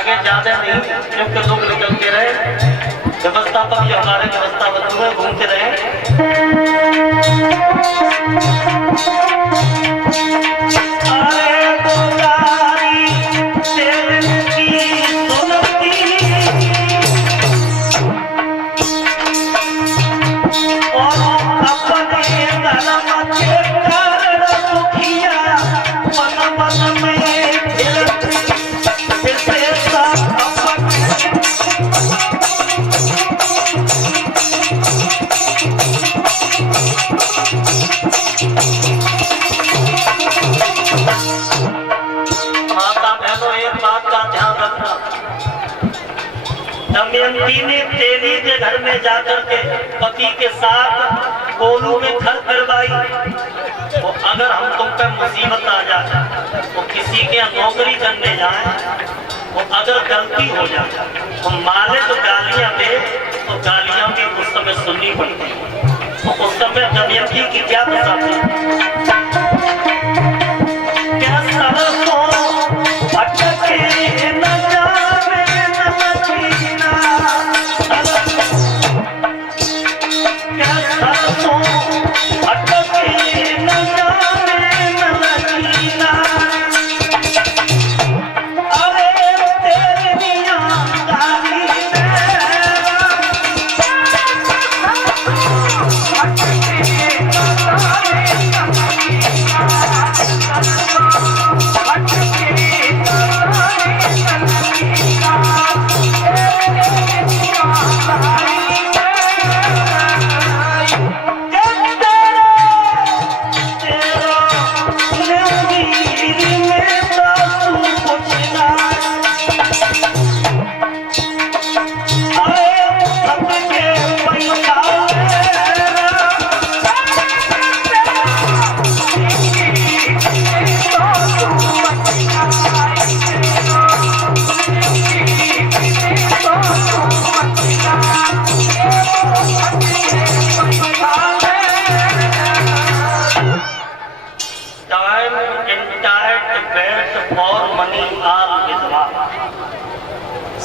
आगे ज्यादा नहीं, क्योंकि लोग निकलते रहे, व्यवस्थापक जो हमारे व्यवस्था बंधु है घूमते रहे। दमयंती ने तेली के घर में जाकर के पति के साथ कोलू में घर करवाई। तो अगर हम तुम पे मुसीबत आ जाए, तो किसी के नौकरी करने जाए, तो अगर गलती हो जाए तो मालिक तो गालियां दे, तो गालियां भी उस समय सुननी पड़ती है। तो उस समय दमयंती की क्या दशा थी? क्या सरसों भटके न जावे न मदीना, क्या सरसों भटके न जावे न मदीना, अरे तेरे मियां गाली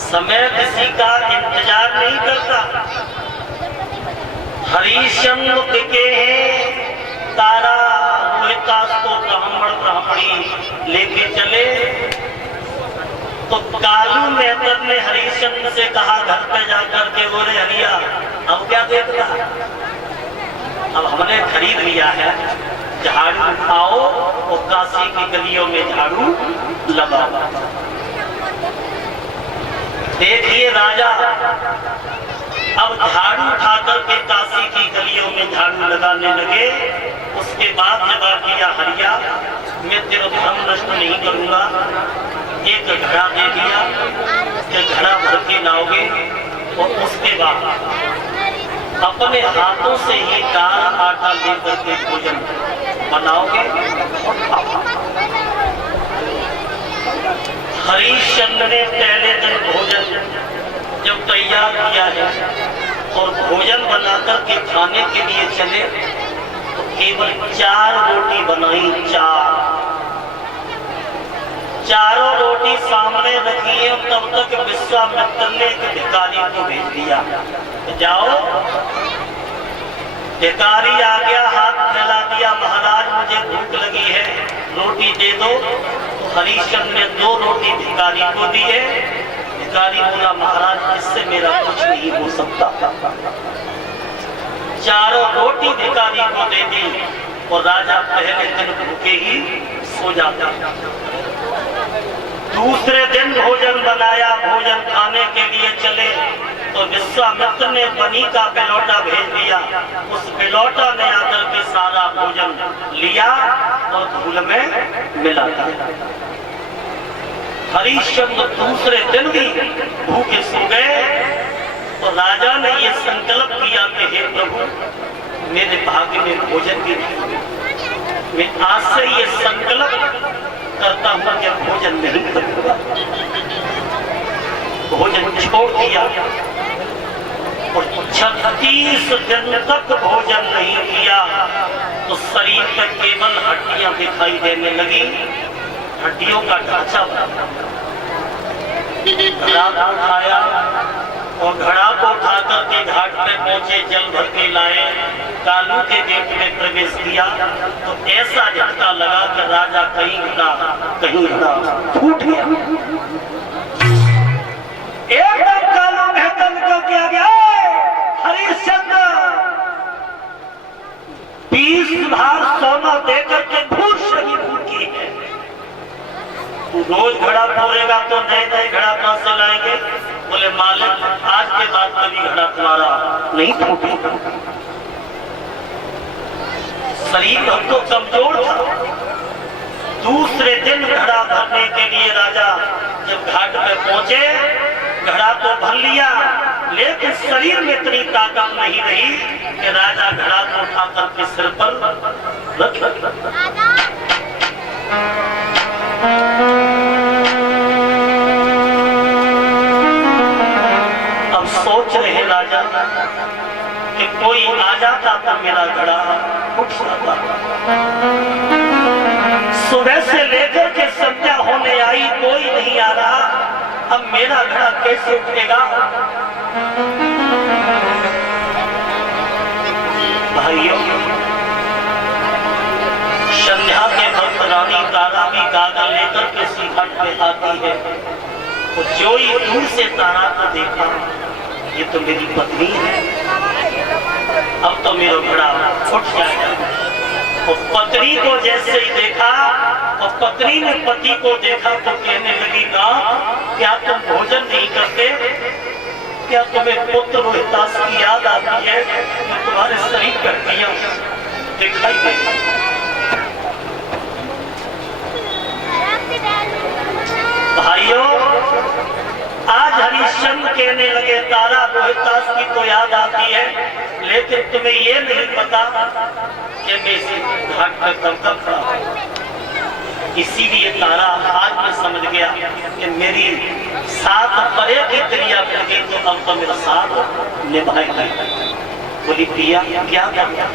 समय किसी का इंतजार नहीं करता। हरिश्चंद्र बिके हैं, तारा रोहितास को ब्राह्मण ब्राह्मणी लेके चले। तो कालू मेहतर ने हरिश्चंद्र से कहा घर पे जाकर के, बोले हरिया अब क्या देखता, अब हमने खरीद लिया है, झाड़ू उठाओ और काशी की गलियों में झाड़ू लगाओ। देखिए राजा अब झाड़ू उठाकर के काशी की गलियों में झाड़ू लगाने लगे। उसके बाद जवाब दिया, हरिया मैं तेरा धर्म नष्ट नहीं करूंगा, एक घड़ा दे दिया, एक घड़ा भर के लाओगे और उसके बाद अपने हाथों से ही दाल आटा लेकर के भोजन बनाओगे और खाओगे। हरिश्चंद्र ने पहले दिन भोजन जब तैयार किया है और भोजन बनाकर के खाने के लिए चले, तो केवल 4 रोटी बनाई। चारों रोटी सामने रखी है। तब तक विश्वामित्र ने एक भिखारी को भेज दिया, जाओ। भिखारी आ गया, हाथ फैला दिया, महाराज मुझे भूख लगी है, रोटी दे दो। हरिश्चंद्र ने 2 रोटी भिखारी को दी है। भिखारी बोला, महाराज इससे मेरा कुछ नहीं हो सकता। 4 रोटी भिखारी को दे दी और राजा पहले दिन भूखे ही सो जाता। दूसरे दिन भोजन बनाया, भोजन खाने के लिए चले, तो विश्वामित्र ने बनी का बिलौटा भेज दिया। उस बिलौटा ने आकर के सारा भोजन लिया और धूल में मिला दिया। हरिश्चंद्र दूसरे दिन भी भूखे सो गए। तो राजा ने ये संकल्प किया कि हे प्रभु, मेरे भाग्य में भोजन भी नहीं, मैं आज से ये संकल्प करता हूं कि भोजन नहीं करूंगा। भोजन छोड़ दिया और 36 दिन तक भोजन नहीं किया। तो शरीर पर केवल हड्डियां दिखाई देने लगी, हड्डियों का ढांचा बना। घड़ा को उठाया और घड़ा को उठा करके घाट पे पहुंचे, जल भर के लाए, कालू के गेट में प्रवेश किया तो ऐसा झटका लगा कि राजा कहीं घड़ा फूट गया। एकदम कालू बेहतर निकल के आ गया, हरिश्चंद्र 20 भार सोना देकर के भूत शहीद की है। तू रोज घड़ा फोड़ेगा तो नए नए घड़ा कहां से लाएंगे? बोले मालिक आज के बाद कभी घड़ा तुम्हारा नहीं फूटेगा। शरीर हम तो कमजोर था। दूसरे दिन घड़ा भरने के लिए राजा जब घाट पे पहुंचे, घड़ा तो भर लिया लेकिन शरीर में इतनी ताकत नहीं रही कि राजा घड़ा को उठा करके सिर पर रख अब सोच रहे राजा कि कोई आ जाता तो मेरा घड़ा उठ जाता। सुबह से लेकर के संध्या होने आई, कोई नहीं आ रहा, अब मेरा घड़ा कैसे उठेगा? भाइयों, संध्या के वक्त रानी तारा भी गागर लेकर के घाट पे आती है। तो जो ही दूर से तारा को देखा, ये तो मेरी पत्नी है, अब तो मेरा घड़ा उठ जाएगा। और पत्नी को जैसे ही देखा और पत्नी ने पति को देखा तो कहने लगी, ना क्या तुम भोजन नहीं करते? क्या तुम्हें पुत्र रोहितास की याद आती है? मैं तुम्हारे शरीर पर हड्डियां दिखाई देती। भाइयों, आज हरिश्चंद्र कहने लगे तारा रोहितास की तो याद आती है, लेकिन तुम्हें ये नहीं पता कि मैं इसी घाट पर कब खड़ा। इसीलिए तारा आज मैं समझ गया कि मेरी साथ परे की क्रिया कर गई तो अब तो मेरा साथ निभाएगा। बोली प्रिया क्या करना,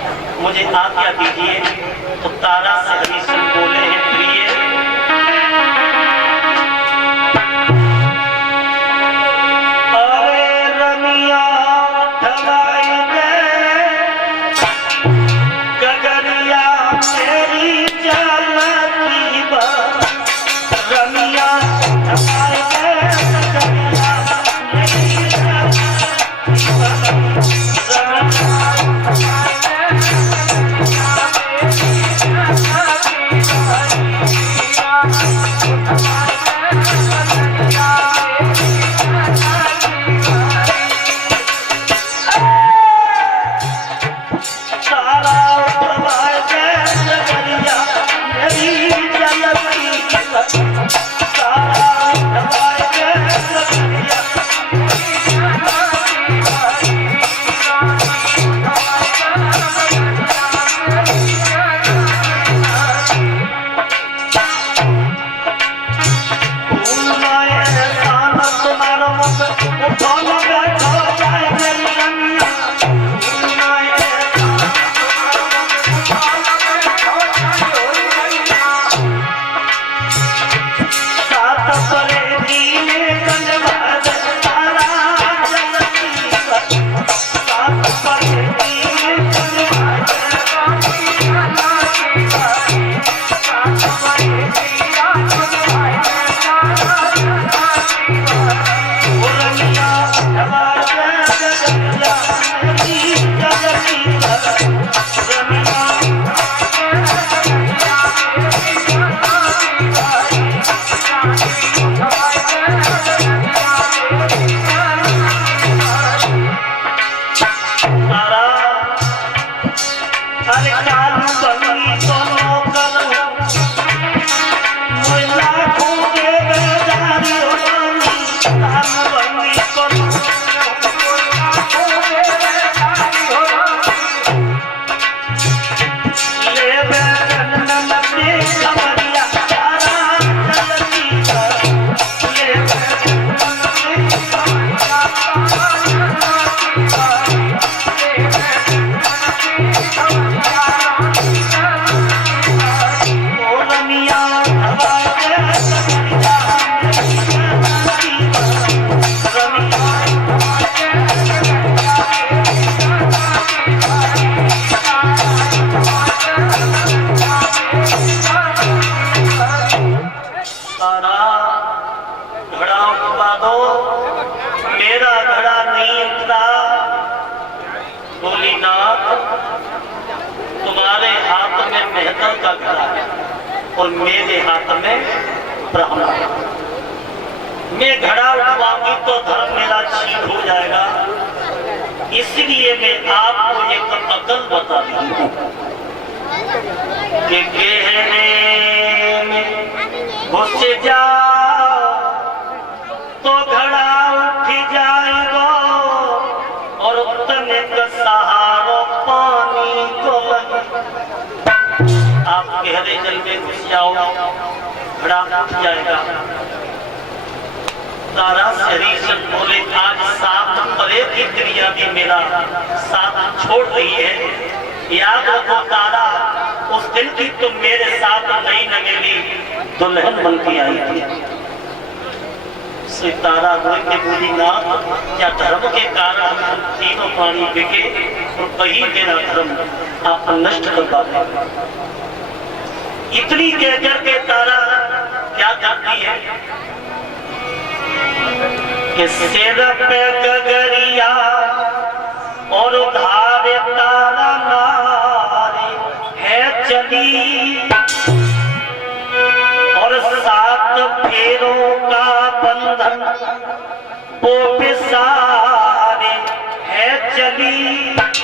मुझे आज्ञा दीजिए। तो तारा से हरिश्चंद्र बोले हैं, प्रिय तुम्हारे हाथ में मेहतर का घड़ा है और मेरे हाथ में ब्राह्मण। मैं घड़ा उठवाऊंगी तो धर्म मेरा छीन हो जाएगा, इसलिए मैं आपको एक अकल बता दूं कि गहने में घुस जाओ तो घड़ा उठ जाएगा और उतने का सहारा पानी को लगे। आप गहरे जल में घुस जाओ, घड़ा उठ जाएगा। तारा शरीर से बोले आज साथ परे की क्रिया भी मेरा साथ छोड़ रही है। याद रखो तारा, उस दिन की तुम मेरे साथ नहीं न मिली, दुल्हन बन के आई थी। तारा रोई के बोली ना, क्या धर्म के कारण तीनों पानी बिके और वही मेरा धर्म आप नष्ट कर पाते। इतनी कह करके तारा क्या करती है कि सिर पे गगरिया और उधार तारा नारी है चली और 7 फेरों का बंधन वो पिसारे है चली।